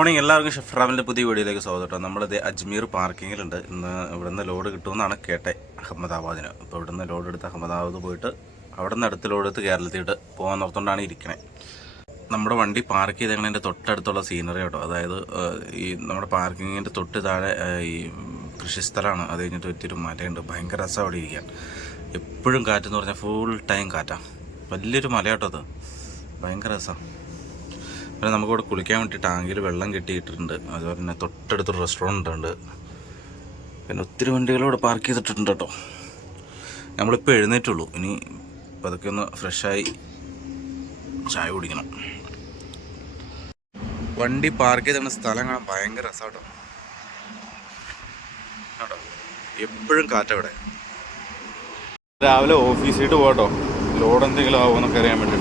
Morning എല്ലാവർക്കും chef റാമിന്റെ പുതിയ വീഡിയോയിലേക്ക് സ്വാഗതം കേട്ടോ. നമ്മളിത് അജ്മീർ പാർക്കിങ്ങിലുണ്ട്. ഇന്ന് ഇവിടുന്ന് ലോഡ് കിട്ടുമെന്നാണ് കേട്ടെ അഹമ്മദാബാദിന്. അപ്പോൾ ഇവിടുന്ന് ലോഡ് എടുത്ത് അഹമ്മദാബാദ് പോയിട്ട് അവിടെ നിന്ന് അടുത്ത് ലോഡ് എടുത്ത് കേരളത്തിയിട്ട് പോകാൻ ഓർത്തുകൊണ്ടാണ് ഇരിക്കണേ. നമ്മുടെ വണ്ടി പാർക്ക് ചെയ്തേക്കണതിന്റെ തൊട്ടടുത്തുള്ള സീനറി കേട്ടോ. അതായത് ഈ നമ്മുടെ പാർക്കിങ്ങിന്റെ തൊട്ട് താഴെ ഈ കൃഷിസ്ഥലമാണ് അത് കഴിഞ്ഞിട്ട് ഒത്തിരി മലയുണ്ട്. ഭയങ്കര രസം അവിടെ ഇരിക്കാൻ. എപ്പോഴും കാറ്റെന്ന് പറഞ്ഞാൽ ഫുൾ ടൈം കാറ്റാണ് വലിയൊരു മലയാട്ടോ അത്. ഭയങ്കര രസമാണ് പിന്നെ നമുക്കിവിടെ കുളിക്കാൻ വേണ്ടി ടാങ്കിൽ വെള്ളം കെട്ടിയിട്ടുണ്ട്. അതുപോലെ തന്നെ തൊട്ടടുത്തൊരു റെസ്റ്റോറന്റ് ഉണ്ട് പിന്നെ ഒത്തിരി വണ്ടികൾ ഇവിടെ പാർക്ക് ചെയ്തിട്ടുണ്ട് കേട്ടോ. നമ്മളിപ്പോൾ എഴുന്നേറ്റുള്ളൂ. ഇനി പതുക്കെ ഒന്ന് ഫ്രഷായി ചായ കുടിക്കണം. വണ്ടി പാർക്ക് ചെയ്ത സ്ഥലം കാണാൻ ഭയങ്കര രസമാട്ടോ കേട്ടോ എപ്പോഴും കാറ്റവിടെ. രാവിലെ ഓഫീസിലോട്ട് പോകട്ടോ ലോഡ് എന്തെങ്കിലും ആവുമെന്നൊക്കെ അറിയാൻ വേണ്ടിയിട്ട്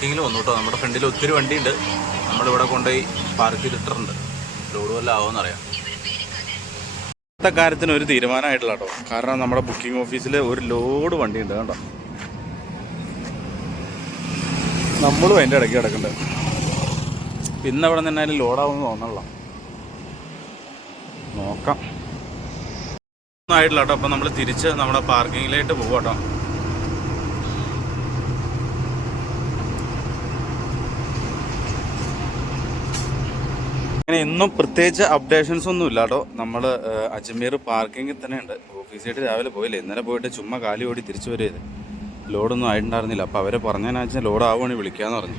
പാർക്കിങ്ങിൽ വന്നു കേട്ടോ നമ്മുടെ ഫ്രണ്ടിൽ ഒത്തിരി വണ്ടിയുണ്ട്. നമ്മളിവിടെ കൊണ്ടുപോയി പാർക്ക് ചെയ്തിട്ടുണ്ട് ലോഡ് വല്ല ആവുമെന്നറിയാം ഇന്നത്തെ കാര്യത്തിന് ഒരു തീരുമാനമായിട്ടില്ല കേട്ടോ കാരണം നമ്മുടെ ബുക്കിംഗ് ഓഫീസിൽ ഒരു ലോഡ് വണ്ടിയുണ്ട് കേട്ടോ നമ്മളും അതിന്റെ ഇടയ്ക്ക് കിടക്കുന്നുണ്ട് പിന്നെ അവിടെ നിന്ന് എന്നാലും ലോഡാവുമെന്ന് തോന്നണല്ലോ. നോക്കാം. ആയിട്ടില്ല കേട്ടോ അപ്പം നമ്മൾ തിരിച്ച് നമ്മുടെ പാർക്കിങ്ങിലായിട്ട് പോകും കേട്ടോ അങ്ങനെ ഇന്നും പ്രത്യേകിച്ച് അപ്ഡേഷൻസ് ഒന്നും ഇല്ല കേട്ടോ. നമ്മൾ അജ്മീർ പാർക്കിങ്ങിൽ തന്നെ ഉണ്ട്. ഓഫീസായിട്ട് രാവിലെ പോയില്ലേ? ഇന്നലെ പോയിട്ട് ചുമ്മാ കാലി ഓടി തിരിച്ചു വരുന്നത് ലോഡൊന്നും ആയിട്ടുണ്ടായിരുന്നില്ല. അപ്പോൾ അവരെ പറഞ്ഞതിനാ വെച്ചാൽ ലോഡ് ആവുകയാണെങ്കിൽ വിളിക്കാന്ന് പറഞ്ഞു.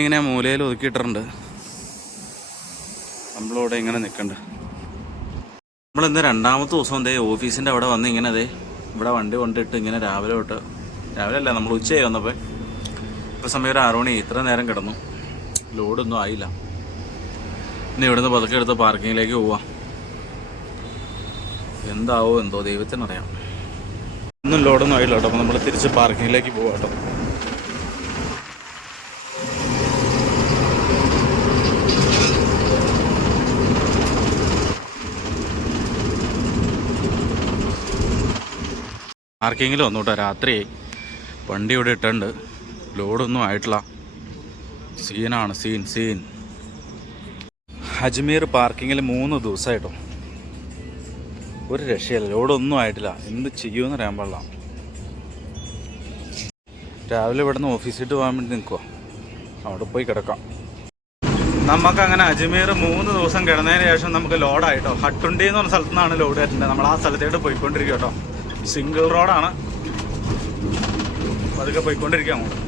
ഇങ്ങനെ മൂലയിൽ ഒതുക്കിയിട്ടുണ്ട് നമ്മളിവിടെ ഇങ്ങനെ നിൽക്കണ്ട നമ്മളിന്ന് രണ്ടാമത്തെ ദിവസം എന്തേ ഓഫീസിന്റെ അവിടെ വന്ന് ഇങ്ങനെ അതെ ഇവിടെ വണ്ടി കൊണ്ടിട്ട് ഇങ്ങനെ രാവിലെ തൊട്ട് രാവിലെ അല്ല നമ്മൾ ഉച്ചയായി വന്നപ്പോൾ ഇപ്പോൾ സമയം ഒരു ആറു മണി. ഇത്ര നേരം കിടന്നു. ലോഡൊന്നും ആയില്ല. ഇനി ഇവിടുന്ന് പതുക്കെ എടുത്ത് പാർക്കിങ്ങിലേക്ക് പോവാം. എന്താവോ എന്തോ ദൈവത്തിനറിയാം. ഒന്നും ലോഡൊന്നും ആയില്ല കേട്ടോ നമ്മൾ തിരിച്ച് പാർക്കിങ്ങിലേക്ക് പോവാം കേട്ടോ. പാർക്കിങ്ങിൽ വന്നു കേട്ടോ രാത്രിയായി. വണ്ടി ഇവിടെ ഇട്ടുണ്ട്. ലോഡൊന്നും ആയിട്ടില്ല. സീനാണ് സീൻ സീൻ. അജ്മീർ പാർക്കിങ്ങിൽ മൂന്ന് ദിവസമായിട്ടോ ഒരു രക്ഷയില്ല. ലോഡൊന്നും ആയിട്ടില്ല. എന്ത് ചെയ്യുമെന്ന് അറിയാൻ പാടില്ല. രാവിലെ ഇവിടെ നിന്ന് ഓഫീസിട്ട് പോകാൻ വേണ്ടി നിൽക്കുക അവിടെ പോയി കിടക്കാം. നമുക്ക് അങ്ങനെ അജ്മീർ മൂന്ന് ദിവസം കിടന്നതിന് ശേഷം നമുക്ക് ലോഡായിട്ടോ. ഹട്ടുണ്ടി എന്ന് പറഞ്ഞ സ്ഥലത്തു നിന്നാണ് ലോഡ് ആയിട്ടുണ്ട് നമ്മൾ ആ സ്ഥലത്തേട്ട് പോയിക്കൊണ്ടിരിക്കുക കേട്ടോ. സിംഗിൾ റോഡാണ്. അതൊക്കെ പോയിക്കൊണ്ടിരിക്കാം. അങ്ങോട്ട്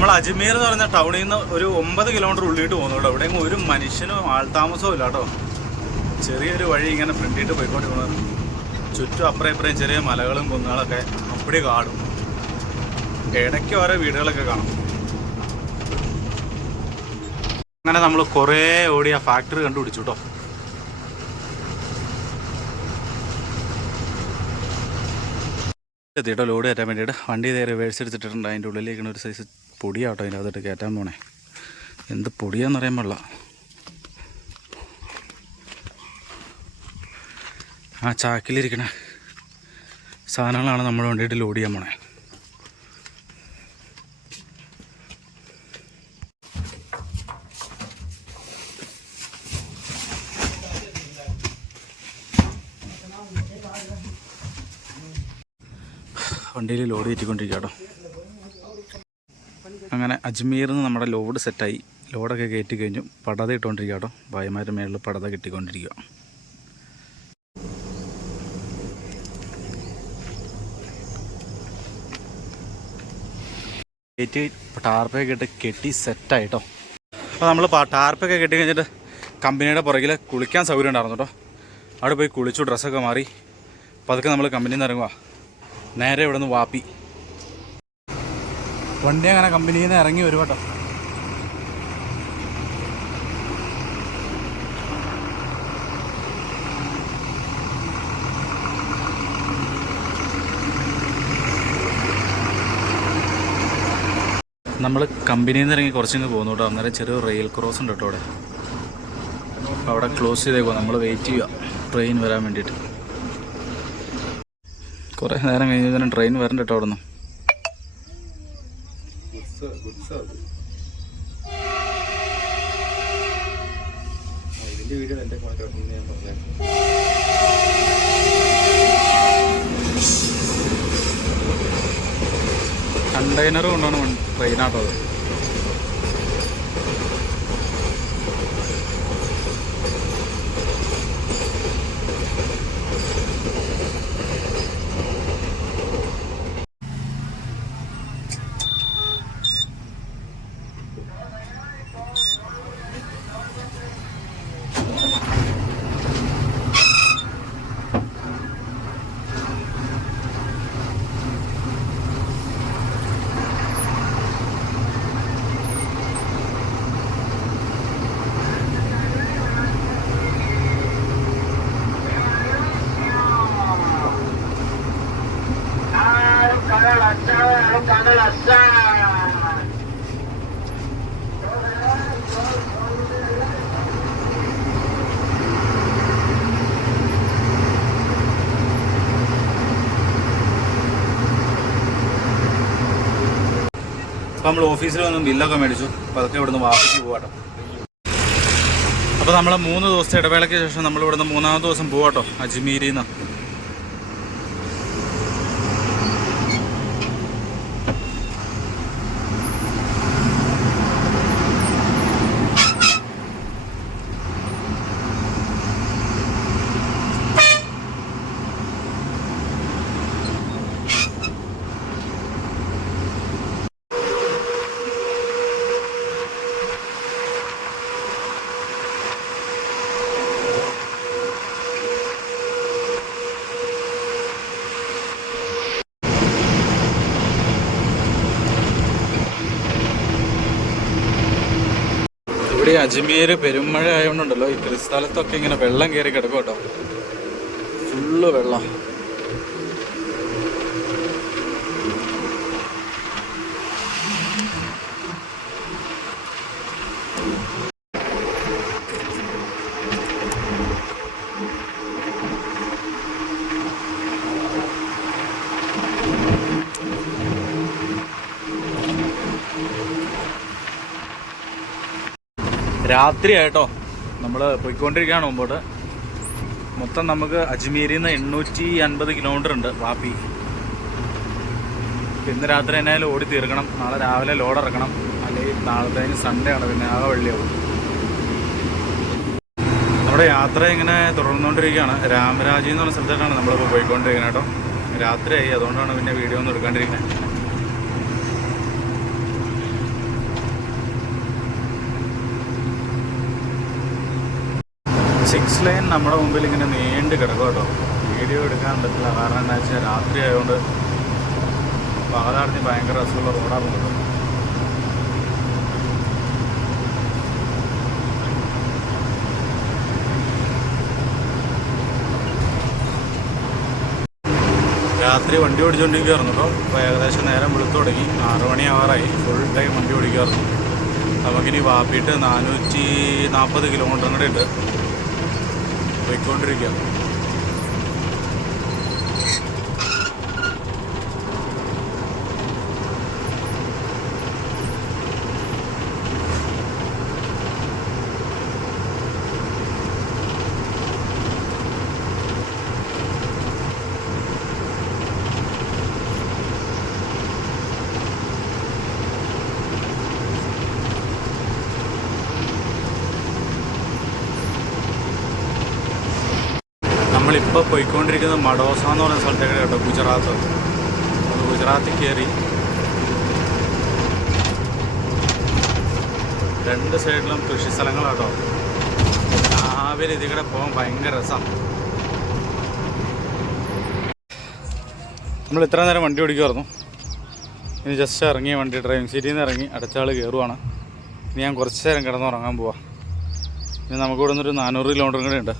നമ്മൾ അജ്മീർ എന്ന് പറഞ്ഞ ടൗണിൽ നിന്ന് ഒരു ഒമ്പത് കിലോമീറ്റർ ഉള്ളിട്ട് പോകുന്നുള്ളൂ എവിടെയെങ്കിലും ഒരു മനുഷ്യനും ആൾതാമസവും ഇല്ല കേട്ടോ. ചെറിയൊരു വഴി ഇങ്ങനെ ഫ്രണ്ടിട്ട് പോയിക്കൊണ്ടിരിക്കുന്നത്. ചുറ്റും അപ്പുറം ഇപ്പുറം ചെറിയ മലകളും കുന്നുകളൊക്കെ അപ്പടി കാടും. ഇടയ്ക്ക് ഓരോ വീടുകളൊക്കെ കാണും. അങ്ങനെ നമ്മൾ കുറേ ഓടി ആ ഫാക്ടറി കണ്ടുപിടിച്ചു കേട്ടോ. എത്തിയിട്ടോ? ലോഡ് കയറ്റാൻ വേണ്ടിയിട്ട്. വണ്ടി നേരെ റിവേഴ്സ് എടുത്തിട്ടുണ്ട് അതിന്റെ ഉള്ളിലേക്കാണ് ഒരു സൈസ് പൊടിയാട്ടോ അതിന്റെ അകത്തിട്ട് കയറ്റാൻ പോണേ. എന്ത് പൊടിയാണെന്നറിയാൻ പാടില്ല. ആ ചാക്കിലിരിക്കണ സാധനങ്ങളാണ് നമ്മൾ വേണ്ടിയിട്ട് ലോഡ് ചെയ്യാൻ പോണേ. വണ്ടിയിൽ ലോഡ് കയറ്റിക്കൊണ്ടിരിക്കുക കേട്ടോ അങ്ങനെ അജ്മീറിൽ നിന്ന് നമ്മുടെ ലോഡ് സെറ്റായി. ലോഡൊക്കെ കയറ്റി കഴിഞ്ഞു. പടത ഇട്ടുകൊണ്ടിരിക്കുക കേട്ടോ. ഭായമാരുടെ മേളിൽ പടത കിട്ടിക്കൊണ്ടിരിക്കുക. കയറ്റി ടാർപ്പൊക്കെ ഇട്ട് കെട്ടി സെറ്റായിട്ടോ അപ്പോൾ നമ്മൾ ടാർപ്പൊക്കെ കെട്ടി കഴിഞ്ഞിട്ട് കമ്പനിയുടെ പുറകിൽ കുളിക്കാൻ സൗകര്യം ഉണ്ടായിരുന്നു കേട്ടോ. അവിടെ പോയി കുളിച്ചു ഡ്രസ്സൊക്കെ മാറി. പതുക്കെ നമ്മൾ കമ്പനിയിൽ നിന്ന് ഇറങ്ങുക നേരെ ഇവിടെ നിന്ന് വാപ്പി. വണ്ടി അങ്ങനെ കമ്പനിയിൽ നിന്ന് ഇറങ്ങി വരും കേട്ടോ. നമ്മൾ കമ്പനിയിൽ നിന്ന് ഇറങ്ങി കുറച്ചിങ്ങ് പോകുന്നു കേട്ടോ. അന്നേരം ചെറിയൊരു റെയിൽ ക്രോസ് ഉണ്ട് കേട്ടോ അവിടെ. അപ്പോൾ അവിടെ ക്ലോസ് ചെയ്തേക്കോ നമ്മൾ വെയിറ്റ് ചെയ്യുക ട്രെയിൻ വരാൻ വേണ്ടിയിട്ട്. കുറേ നേരം കഴിഞ്ഞ് ട്രെയിൻ വരണ്ട കേട്ടോ അവിടെ നിന്ന് ഇതിന്റെ വീഡിയോ എന്റെ ഫോണിൽ കിടക്കുന്നു ഞാൻ പറഞ്ഞു കണ്ടെയ്നർ കൊണ്ടാണ് ട്രെയിനാട്ടോ അത് അപ്പോൾ നമ്മൾ ഓഫീസിൽ വന്ന് ബില്ലൊക്കെ മേടിച്ചു. അപ്പോൾ അതൊക്കെ ഇവിടുന്ന് വാപ്പിക്ക് പോകാട്ടോ അപ്പോൾ നമ്മൾ മൂന്ന് ദിവസത്തെ ഇടവേളയ്ക്ക് ശേഷം നമ്മൾ ഇവിടുന്ന് മൂന്നാമത്തെ ദിവസം പോവാട്ടോ അജ്മീരിൽ നിന്ന് അജ്മീർ പെരുമഴ ആയതുകൊണ്ടുണ്ടല്ലോ ഈ കൃസ്ഥലത്തൊക്കെ ഇങ്ങനെ വെള്ളം കയറി കിടക്കും കേട്ടോ ഫുള്ള് വെള്ളം. രാത്രിയായിട്ടോ. നമ്മൾ പോയിക്കൊണ്ടിരിക്കുകയാണ് മുമ്പോട്ട്. മൊത്തം നമുക്ക് അജ്മീരിൽ നിന്ന് എണ്ണൂറ്റി അൻപത് കിലോമീറ്റർ ഉണ്ട് വാപ്പി. ഇന്ന് രാത്രി എന്നായാലും ഓടി തീർക്കണം. നാളെ രാവിലെ ലോഡ് ഇറക്കണം. അല്ലെങ്കിൽ നാളത്തേക്ക് സൺഡേ ആണ്. പിന്നെ ആകെ വെള്ളിയാവും. നമ്മുടെ യാത്ര ഇങ്ങനെ തുടർന്നുകൊണ്ടിരിക്കുകയാണ്. രാമരാജി എന്ന് പറഞ്ഞ സ്ഥലത്തേക്കാണ് നമ്മളിപ്പോൾ പോയിക്കൊണ്ടിരിക്കുന്നത് കേട്ടോ. രാത്രിയായി. അതുകൊണ്ടാണ് പിന്നെ വീഡിയോ ഒന്നും എടുക്കാണ്ടിരിക്കുന്നത്. സിക്സ് ലൈൻ നമ്മുടെ മുമ്പിൽ ഇങ്ങനെ നീണ്ടു കിടക്കും കേട്ടോ. വീഡിയോ എടുക്കാൻ പറ്റില്ല. കാരണം എന്താ വെച്ചാൽ രാത്രി ആയതുകൊണ്ട് പകലാർത്തി ഭയങ്കര രസമുള്ള റോഡാണ് കിട്ടും രാത്രി വണ്ടി ഓടിച്ചുകൊണ്ടിരിക്കുകയായിരുന്നു കേട്ടോ. അപ്പോൾ ഏകദേശം നേരം വെളുത്തു തുടങ്ങി. ആറ് മണി ആവാറായി ഫുൾ ടൈം വണ്ടി ഓടിക്കുമായിരുന്നു നമുക്കിനി വാപ്പിയിട്ട് നാനൂറ്റി നാൽപ്പത് കിലോമീറ്റർ കൂടെ ഉണ്ട്. പോയിക്കൊണ്ടിരിക്കുക നമ്മളിപ്പോൾ പോയിക്കൊണ്ടിരിക്കുന്നത് മഡോസ എന്ന് പറയുന്ന സ്ഥലത്തേക്ക് കേട്ടോ ഗുജറാത്ത്. ഗുജറാത്തിൽ കയറി രണ്ട് സൈഡിലും കൃഷി സ്ഥലങ്ങളാട്ടോ. രാവിലെ ഇതിൽ കൂടെ പോകാൻ ഭയങ്കര രസമാണ് നമ്മൾ ഇത്ര നേരം വണ്ടി ഓടിക്കുമായിരുന്നു ഇനി ജസ്റ്റ് ഇറങ്ങി വണ്ടി ഡ്രൈവിംഗ് സീറ്റിൽ നിന്ന് ഇറങ്ങി അടച്ചാൾ കയറുവാണ് ഇനി ഞാൻ കുറച്ച് നേരം കിടന്നുറങ്ങാൻ പോവാം. ഇനി നമുക്ക് ഇവിടെ നിന്നൊരു നാനൂറ് കിലോമീറ്റർ കൂടെ ഉണ്ട്.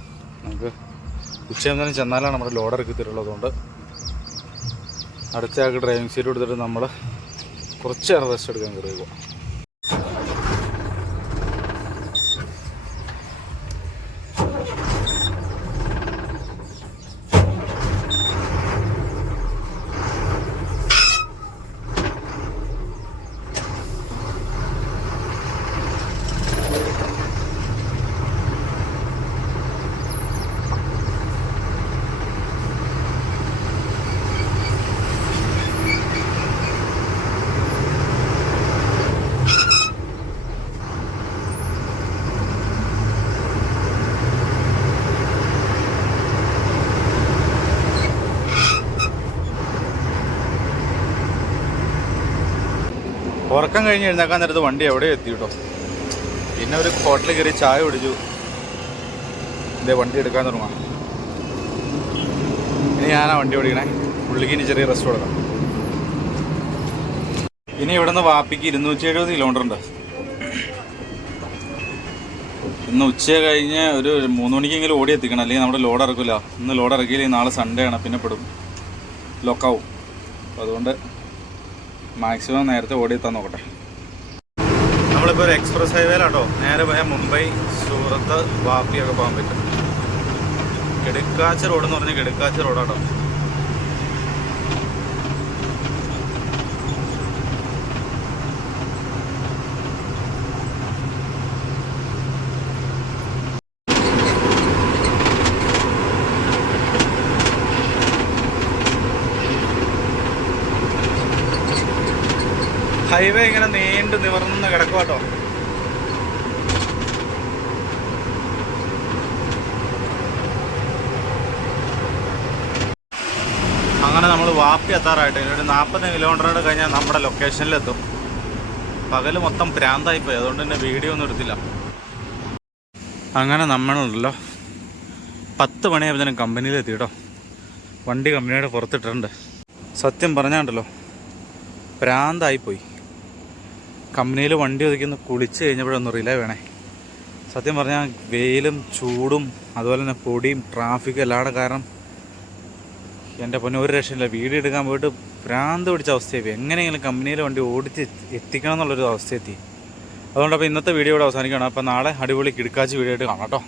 നമുക്ക് ഉച്ചയാകുന്നതിന് ചെന്നാലാണ് നമ്മുടെ ലോഡ് ഇറക്കി തരുള്ളതുകൊണ്ട് അടുത്ത ആൾക്ക് ഡ്രൈവിംഗ് സീറ്റ് കൊടുത്തിട്ട് നമ്മൾ കുറച്ച് നേരം റെസ്റ്റ് എടുക്കാൻ കയറി പോവാം ഉറക്കം കഴിഞ്ഞ് എഴുന്നേക്കാൻ നേരത്ത് വണ്ടി എവിടെ എത്തി കേട്ടോ പിന്നെ ഒരു ഹോട്ടലിൽ കയറി ചായ കുടിച്ചു. ഇതേ വണ്ടി എടുക്കാൻ തുടങ്ങാം. ഇനി ഞാനാ വണ്ടി ഓടിക്കണേ. പുള്ളിക്ക് ഇനി ചെറിയ റെസ്റ്റ് കൊടുക്കാം. ഇനി ഇവിടെ നിന്ന് വാപ്പിക്ക് ഇരുന്നൂറ്റി എഴുപത് കിലോമീറ്റർ ഉണ്ട്. ഇന്ന് ഉച്ച കഴിഞ്ഞ് ഒരു മൂന്ന് മണിക്കെങ്കിലും ഓടി എത്തിക്കണം. അല്ലെങ്കിൽ നമ്മുടെ ലോഡ് ഇറക്കില്ല ഇന്ന് ലോഡ് ഇറക്കിയില്ലെങ്കിൽ നാളെ സൺഡേ ആണ്. പിന്നെ പെടും. ലോക്കാവും അതുകൊണ്ട് മാക്സിമം നേരത്തെ ഓടിയെത്താൻ നോക്കട്ടെ. നമ്മളിപ്പോൾ ഒരു എക്സ്പ്രസ് ഹൈവേയിലാട്ടോ. നേരെ പോയാൽ മുംബൈ സൂറത്ത് വാപ്പിയൊക്കെ പോകാൻ പറ്റും. കിടക്കാച്ച റോഡ് എന്ന് പറഞ്ഞാൽ കിടക്കാച്ച റോഡാട്ടോ. ഹൈവേ ഇങ്ങനെ നീണ്ടു നിവർന്ന് കിടക്കും കേട്ടോ അങ്ങനെ നമ്മൾ വാപ്പി എത്താറായിട്ട്. ഇനി ഒരു നാൽപ്പത് കിലോമീറ്ററോട് കഴിഞ്ഞാൽ നമ്മുടെ ലൊക്കേഷനിലെത്തും പകൽ മൊത്തം പ്രാന്തായിപ്പോയി. അതുകൊണ്ട് തന്നെ വീഡിയോ ഒന്നും എടുത്തില്ല. അങ്ങനെ നമ്മളുണ്ടല്ലോ. പത്ത് മണിയായപ്പോൾ കമ്പനിയിലെത്തി കേട്ടോ വണ്ടി കമ്പനിയുടെ പുറത്തിട്ടിട്ടുണ്ട്. സത്യം പറഞ്ഞാണ്ടല്ലോ പ്രാന്തായിപ്പോയി. കമ്പനിയിൽ വണ്ടി ഒതുക്കിന്ന് കുളിച്ച് കഴിഞ്ഞപ്പോഴൊന്നും റിലേ വേണേ. സത്യം പറഞ്ഞാൽ വെയിലും ചൂടും അതുപോലെ തന്നെ പൊടിയും ട്രാഫിക്കും എല്ലാവരുടെ കാരണം എന്റെ പൊന്നെ ഒരു രക്ഷയില്ല. വീട് എടുക്കാൻ പോയിട്ട് ഭ്രാന്ത് പിടിച്ച അവസ്ഥയായി എങ്ങനെയെങ്കിലും കമ്പനിയിൽ വണ്ടി ഓടിച്ച് എത്തിക്കണം എന്നുള്ളൊരു അവസ്ഥയെത്തി. അതുകൊണ്ട് അപ്പോൾ ഇന്നത്തെ വീഡിയോ ഇവിടെ അവസാനിക്കണം അപ്പോൾ നാളെ അടിപൊളി കിടക്കാച്ച് വീഡിയോ ആയിട്ട് കാണാം കേട്ടോ.